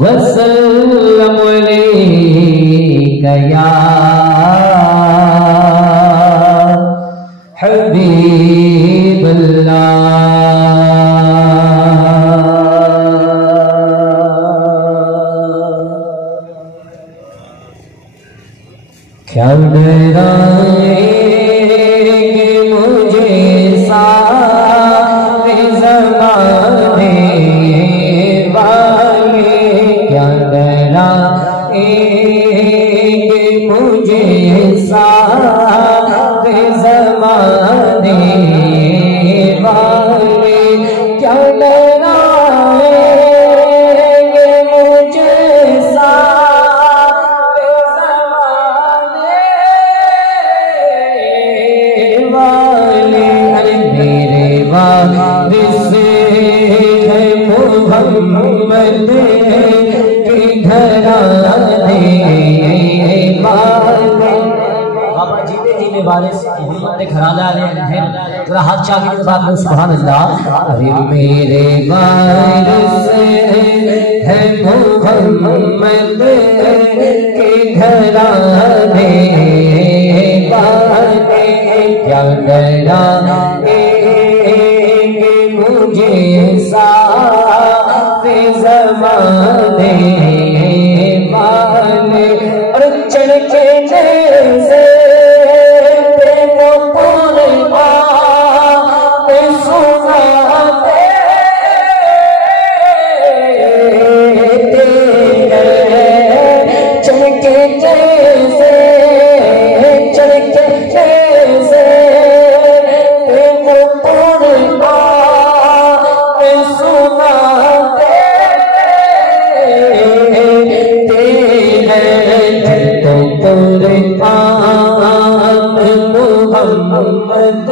वसल्लम अलैका या हबीबल्लाह। क्या डराएंगे मुझे सारे ज़माने वाले, क्या डराएंगे मुझे सारे ज़माने वाले, क्या डराएंगे मुझे सारे ज़माने वाले। अरे मेरे वारिस है मोहम्मद के घराने वाले। बाबा जीते जी में वारिस मोहम्मद के घराने हैं। जरा हाथ चाहे के साथ में सुभान अल्लाह। अरे मेरे वारिस है मोहम्मद के घराने वाले, क्या डराएंगे मुझे सारे ज़माने वाले। और चढ़ के जैसे वो पूरे पे सुनाते चढ़ के जैसे, चढ़ के जैसे वो पूरे पे सुनाते मोहम्मद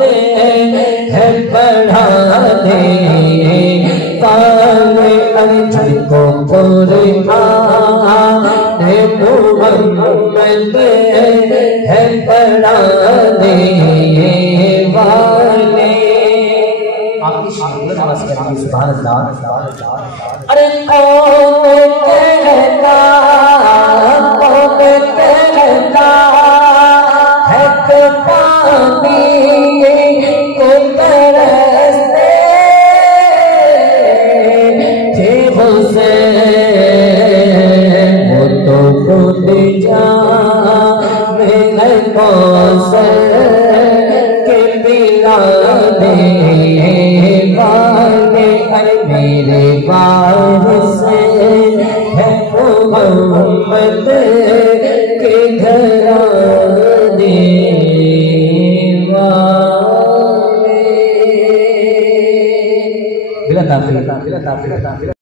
है बढ़ाने वाले। अर्जुन को पुरखाने मोहम्मद है बढ़ाने वाले। आपकी शान आवाज़ करेंगे सुभान अल्लाह। अरे कौन कहता है तो पानी को तरसते थे हुसैन, वो तो खुद जाने कौसर के पिलाने वाले। अरे मेरे वारिस है मोहम्मद के घराने वाले।